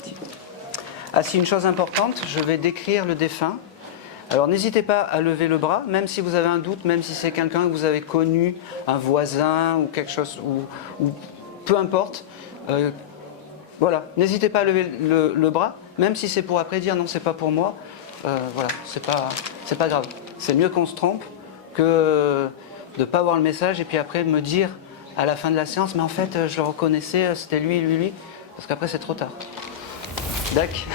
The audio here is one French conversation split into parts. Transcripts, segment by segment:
parti. Ah, si, une chose importante, je vais décrire le défunt. Alors n'hésitez pas à lever le bras, même si vous avez un doute, même si c'est quelqu'un que vous avez connu, un voisin ou quelque chose, ou peu importe. Voilà, n'hésitez pas à lever le bras, même si c'est pour après dire non, c'est pas pour moi. Voilà, c'est pas grave. C'est mieux qu'on se trompe que de ne pas voir le message et puis après me dire à la fin de la séance, mais en fait je le reconnaissais, c'était lui, parce qu'après c'est trop tard. Dac.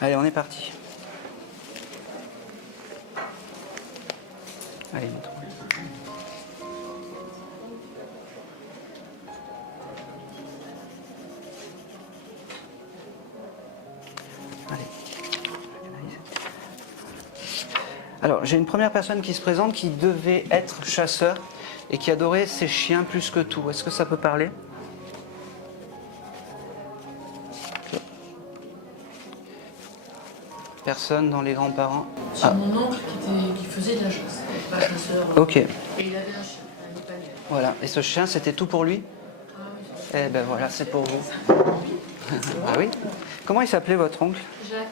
Allez, on est parti. Allez, montre. Allez. Alors, j'ai une première personne qui se présente qui devait être chasseur et qui adorait ses chiens plus que tout. Est-ce que ça peut parler ? Personne dans les grands-parents. C'est mon oncle qui faisait de la chasse, pas chasseur. Ok. Et il avait un chien, un épagneul. Voilà. Et ce chien, c'était tout pour lui ? Ah oui. Eh ben voilà, c'est pour vous. Ah oui ? Comment il s'appelait votre oncle ? Jacques.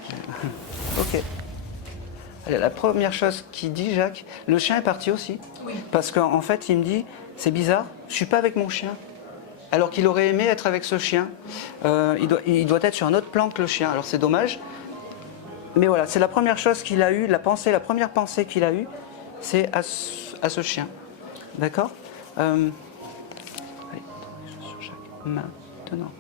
Ok. Allez, la première chose qu'il dit, Jacques, le chien est parti aussi. Oui. Parce qu'en fait, il me dit, c'est bizarre, je suis pas avec mon chien. Alors qu'il aurait aimé être avec ce chien. Il doit être sur un autre plan que le chien. Alors c'est dommage. Mais voilà, c'est la première chose qu'il a eue, la première pensée qu'il a eue, c'est à ce chien. D'accord ? Allez, sur Jacques. Maintenant.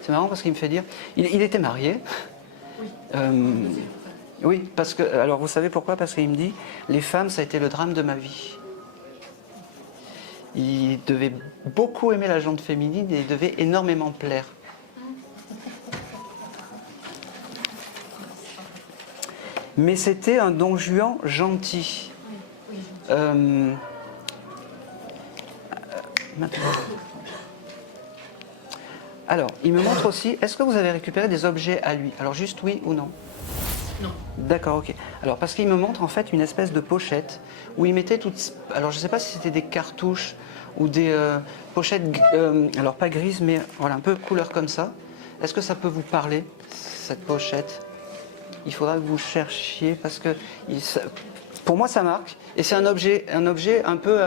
C'est marrant parce qu'il me fait dire, il était marié. Oui. Oui, parce que, alors vous savez pourquoi ? Parce qu'il me dit, les femmes, ça a été le drame de ma vie. Il devait beaucoup aimer la jante féminine et il devait énormément plaire. Mais c'était un Don Juan gentil. Oui. Maintenant. Alors, il me montre aussi, est-ce que vous avez récupéré des objets à lui ? Alors juste oui ou non ? Non. D'accord, ok. Alors parce qu'il me montre en fait une espèce de pochette où il mettait toutes... Alors je ne sais pas si c'était des cartouches ou des pochettes, alors pas grises, mais voilà, un peu couleur comme ça. Est-ce que ça peut vous parler, cette pochette ? Il faudra que vous cherchiez parce que pour moi ça marque et c'est un objet un peu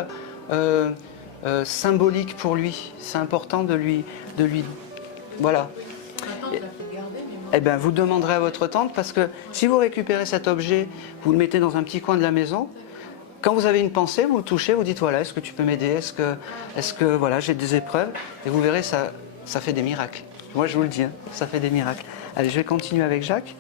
symbolique pour lui. C'est important de lui voilà. Ma tante l'a fait garder, mais moi... Eh bien, vous demanderez à votre tante parce que si vous récupérez cet objet, vous le mettez dans un petit coin de la maison. Quand vous avez une pensée, vous le touchez, vous dites voilà, est-ce que tu peux m'aider ? Est-ce que voilà, j'ai des épreuves ? Et vous verrez, ça fait des miracles. Moi, je vous le dis, hein, ça fait des miracles. Allez, je vais continuer avec Jacques.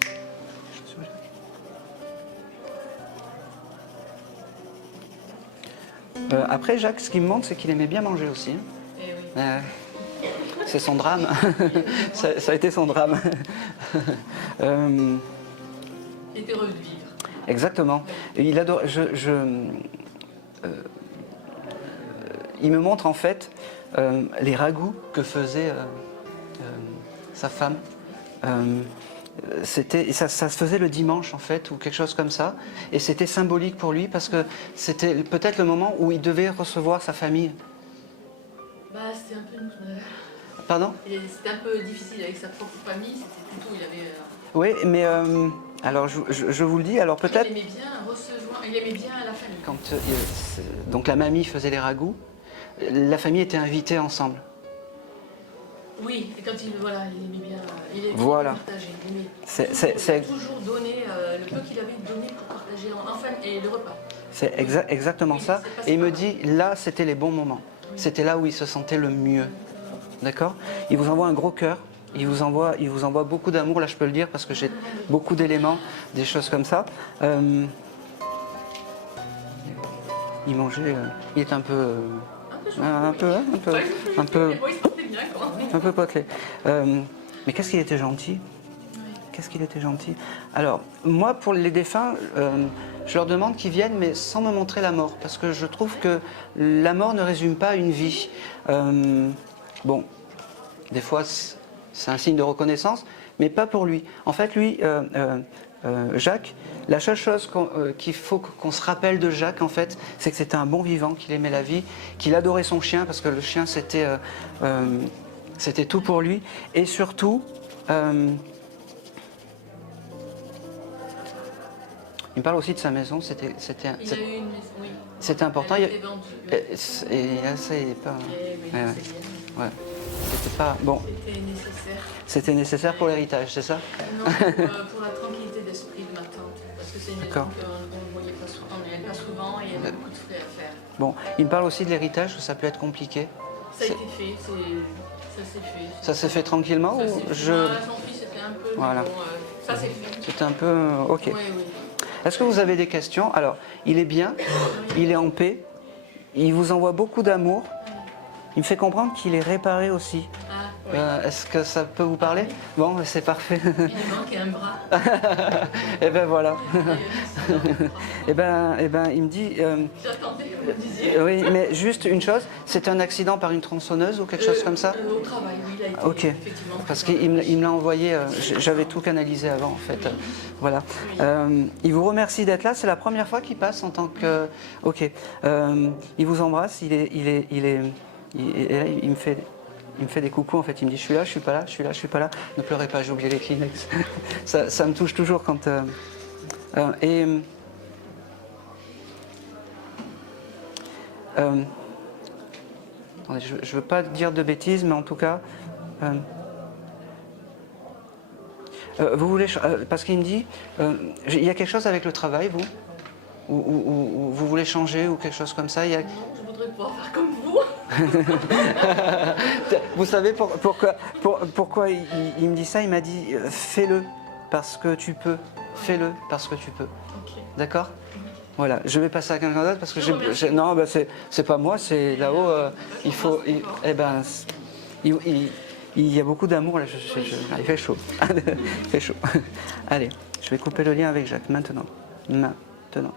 Après, Jacques, ce qui me montre, c'est qu'il aimait bien manger aussi. Eh oui. C'est son drame. ça a été son drame. Il était heureux de vivre. Exactement. Et il adore. Il me montre en fait les ragoûts que faisait sa femme. Ça se faisait le dimanche en fait ou quelque chose comme ça et c'était symbolique pour lui parce que c'était peut-être le moment où il devait recevoir sa famille. Bah, c'était un peu... Pardon ? C'était un peu difficile avec sa propre famille, c'était plutôt... Il avait... Oui, mais alors je vous le dis, alors peut-être... Il aimait bien recevoir, il aimait bien la famille. Quand donc la mamie faisait les ragoûts, la famille était invitée ensemble. Oui, et quand il aimait bien, il aimait Voilà. partager. C'est Il a toujours donné le peu qu'il avait donné pour partager enfin et le repas. C'est exactement Oui, ça. c'est pas Et il me pareil. dit, là, c'était les bons moments. Oui. C'était là où il se sentait le mieux. D'accord ? Il vous envoie un gros cœur. Il vous envoie beaucoup d'amour, là je peux le dire, parce que j'ai beaucoup d'éléments, des choses comme ça. Il mangeait, il est un peu... un peu potelé. Mais qu'est-ce qu'il était gentil. Qu'est-ce qu'il était gentil. Alors, moi, pour les défunts, je leur demande qu'ils viennent, mais sans me montrer la mort, parce que je trouve que la mort ne résume pas une vie. Bon, des fois, c'est un signe de reconnaissance, mais pas pour lui. En fait, lui, Jacques. La seule chose qu'il faut qu'on se rappelle de Jacques, en fait, c'est que c'était un bon vivant, qu'il aimait la vie, qu'il adorait son chien, parce que le chien, c'était tout pour lui. Et surtout, il me parle aussi de sa maison, Il a eu une maison, oui. c'était important. Elle a été vendue. Et là, ça, il n'est pas... Eh oui, Ouais, ouais. c'est bien. Ouais. C'était pas... Bon, C'était nécessaire. c'était nécessaire pour l'héritage, c'est ça? Non, pour la tranquillité d'esprit de ma tante. Parce que c'est une maison D'accord. qu'on ne voyait pas souvent, on n'allait pas souvent et il y avait beaucoup de frais à faire. Bon, il me parle aussi de l'héritage, ça peut être compliqué. Ça a été fait, ça s'est fait. Ça s'est fait tranquillement Ça ou s'est fait. je... Son fils c'était un peu, Voilà. mais bon, ça s'est fait. C'était un peu... Ok. Oui, oui. Est-ce que vous avez des questions? Alors, il est bien, il est en paix, il vous envoie beaucoup d'amour, il me fait comprendre qu'il est réparé aussi. Ah, oui. Est-ce que ça peut vous parler? Bon, c'est parfait. Il lui manque un bras. Et ben voilà. Et, Et ben, il me dit... j'attendais que vous le disiez. oui, mais juste une chose, c'est un accident par une tronçonneuse ou quelque chose comme ça? Au travail, oui, il a été Ok, effectivement. parce qu'il me l'a envoyé, j'avais tout canalisé avant en fait. Voilà. Il vous remercie d'être là, c'est la première fois qu'il passe en tant que... Ok. Il vous embrasse, et là, il me fait des coucous en fait, il me dit je suis là, je suis pas là, je suis là, je suis pas là. Ne pleurez pas, j'ai oublié les Kleenex. ça me touche toujours quand... attendez, je ne veux pas dire de bêtises, mais en tout cas... vous voulez... parce qu'il me dit... il y a quelque chose avec le travail, vous? Ou vous voulez changer ou quelque chose comme ça? Non, je voudrais pouvoir faire comme vous. Vous savez pourquoi il me dit ça? Il m'a dit fais-le parce que tu peux. Fais-le parce que tu peux. Ok. D'accord? Voilà, je vais passer à quelqu'un d'autre parce que Je vous remercie. non, bah, c'est pas moi, c'est là-haut. Il faut. Eh ben, il y a beaucoup d'amour là. Il fait chaud. Il fait chaud. Allez, je vais couper le lien avec Jacques maintenant. Maintenant.